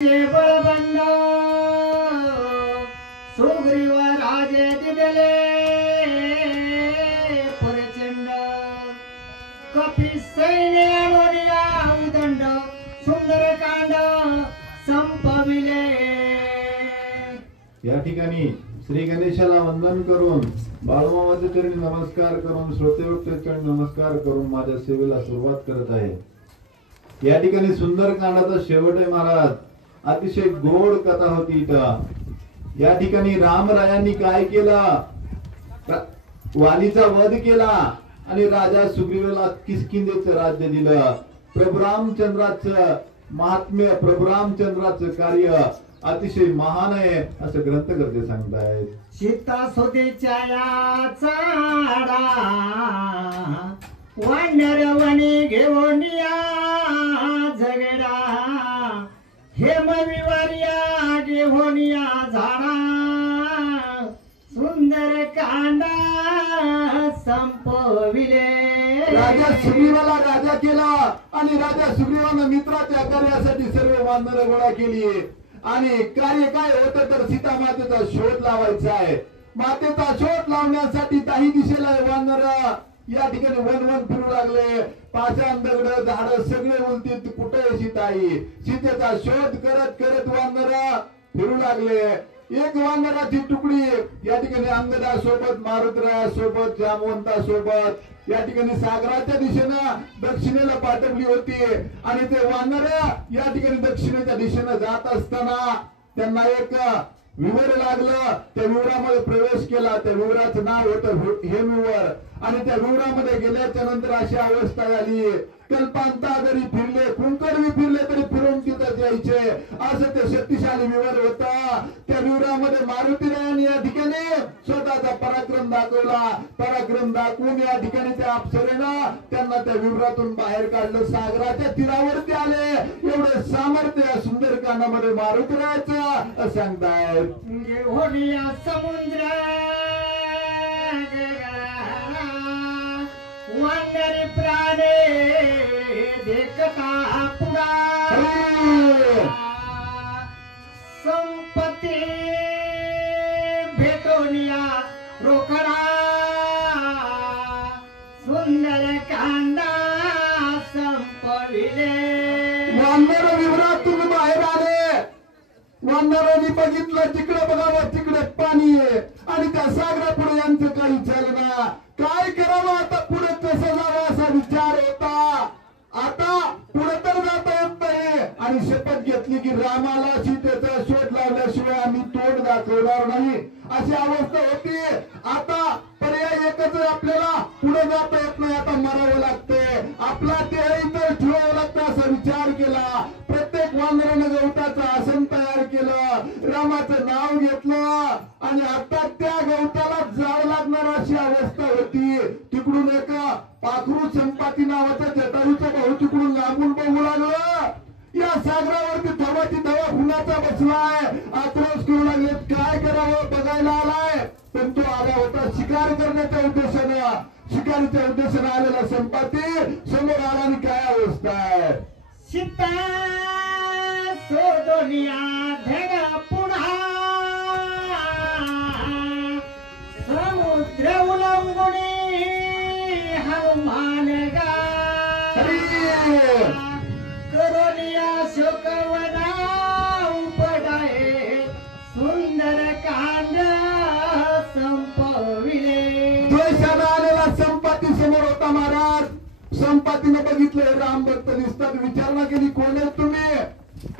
बळबंड सुग्रीव राजे दिले प्रचंड कपी सैन्य आणूनिया उदंड सुंदरकांड संपविले। या ठिकाणी श्री गणेशाला वंदन करून बाळमामाचे चरणी नमस्कार करून श्रोतेभक्त चरणी नमस्कार करून माझ्या सेवेला सुरुवात करत आहे। या ठिकाणी सुंदरकांडाचा शेवट आहे महाराज। अतिशय गोड कथा होती इथं। या ठिकाणी रामरायांनी काय केलं, वालीचा वध केला आणि राजा सुग्रीवाला किष्किंधेचं राज्य दिलं। प्रभू रामचंद्राचं महात्म्य, प्रभू रामचंद्राचं कार्य अतिशय महान आहे असं ग्रंथकर्ते सांगतायत। सीता सुदेच्या या चाडा वानर वनी घेऊन या झगडा हेमविवर्या घेऊन या झाडा सुंदर कांडा संपविले। राजा सुग्रीवाला राजा केला आणि राजा सुग्रीवानं मित्राच्या कार्यासाठी सर्व वानर गोळा केली आणि कार्य काय होतं तर सीता मातेचा शोध लावायचा आहे। मातेचा शोध लावण्यासाठी काही दिशेला वानर या ठिकाणी वन फिरू लागले। पाषाण दगड झाड सगळे उलटीत कुठे सीताई, सीतेचा शोध करत करत वानर फिरू लागले। एक वानराची तुकडी या ठिकाणी अंगदा सोबत, मारुतराया सोबत, जामवंता सोबत या ठिकाणी सागराच्या दिशेनं दक्षिणेला पाठवली होती आणि ते वानर या ठिकाणी दक्षिणेच्या दिशेनं जात असताना त्यांना एक विवर लागलं। त्या विवरामध्ये प्रवेश केला। त्या विवराचं नाव होतं हेमविवर आणि त्या विवरामध्ये गेल्याच्या नंतर अशी अवस्था झाली, कल्पांता जरी फिरले, कुंकडवी फिरले तरी फिरून तिथं यायचे असं ते शक्तिशाली विवर होता। त्या विवरामध्ये मारुतीरायाने या ठिकाणी स्वतःचा पराक्रम दाखवला। पराक्रम दाखवून या ठिकाणी त्या अप्सरेनं त्यांना त्या विवरातून बाहेर काढलं, सागराच्या तीरावरती आले। एवढे सामर्थ्य सुंदरकांडामध्ये मारुतीरायाचं सांगतायत। समुद्र वानर प्राणे देखता पुरा संपत्ती भेटोनिया रोकडा सुंदर कांडा संपविले। वानर विवरातून बाहेर आले। वानरांनी बघितलं तिकडे बघावं तिकडे पाणी आहे आणि त्या सागरापुढे यांचं काही झालं ना। काय करावं आता, पुढे कसं जावं असा विचार होता। आता पुढे तर जाता येत नाही आणि शपथ घेतली की रामाला सीतेचा शोध लावल्याशिवाय आम्ही तोंड दाखवणार नाही अशी अवस्था होती। आता पर्याय एकच आहे, आपल्याला पुढे जाता येत नाही, आता मरावं लागतंय, आपला देह इथं ठेवावं लागतं असा विचार केला। प्रत्येक वानरानं गवताचं आसन तयार केलं, रामाचं नाव घेतलं आणि आता त्या गवताला जावं लागणार अशी अवस्था होती। तिकडून एक पाखरू संपाती नावाचा जटायूचा भाऊ तिकडून लांबून बघू लागलं। या सागरावरती धवाची धवा खुनाचा बसलाय, आक्रोश करू लागलेत, काय करावं बघायला आलाय। पण तो आला होता शिकार करण्याच्या उद्देशानं, शिकारीच्या उद्देशानं आलेला संपाती समोर आला आणि काय अवस्था आहे। सीता सोदोनिया धड पुन्हा समुद्र उलंबुनी हनुमान गा करोनिया शोकवना उपडाए सुंदर कांड संपविले। द्वेषानं आलेला संपाती समोर होता महाराज। संपातीने बघितलं राम भक्त दिसतात, विचारणा केली कोण आहेत तुम्ही।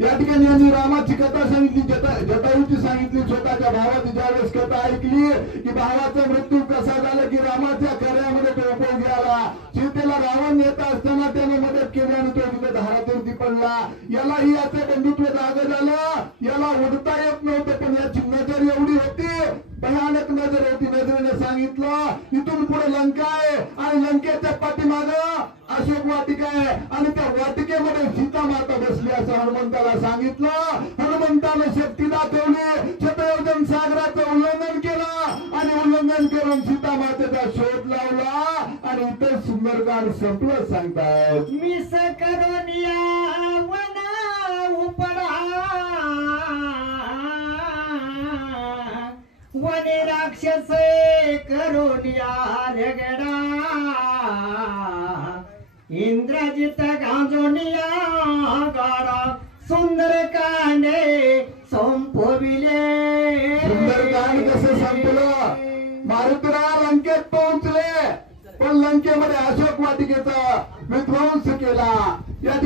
या ठिकाणी यांनी रामाची कथा सांगितली, जटायूची सांगितली। स्वतःच्या भावाची ज्यावेळेस कथा ऐकली की भावाचा मृत्यू कसा झाला की रामाच्या कार्यामध्ये तो उपयोगी आला। सीतेला रावण नेता असताना त्याने मदत केली आणि तो तिथे धारातीर्थी पडला। यालाही याचे बंधुत्व जागं झालं, याला उडता येत नव्हतं पण याची नजर एवढी होती, भयानक नजर होती। नजरेने सांगितलं इथून पुढे लंका आहे आणि लंकेच्या पाठीमागं अशोक वाटिका आहे आणि त्या वाटिकेमध्ये सीता माता बसली असं हनुमंताला सांगितलं। हनुमंताने शक्ती दाखवली, शतयोजन सागराचं उल्लंघन केलं आणि उल्लंघन करून सीता मातेचा शोध लावला आणि इथं सुंदरकांड संपलं सांगतायत। मिस करोनिया वना उपडा राक्षस करून या रगडा इंद्रजित गांजोनिया गाडा सुंदर कांडे संपविले सुंदरकांड कसं संपलं मारुतीराव लंकेत पोहोचले पण लंकेमध्ये अशोक वाटिकेचा विध्वंस केला या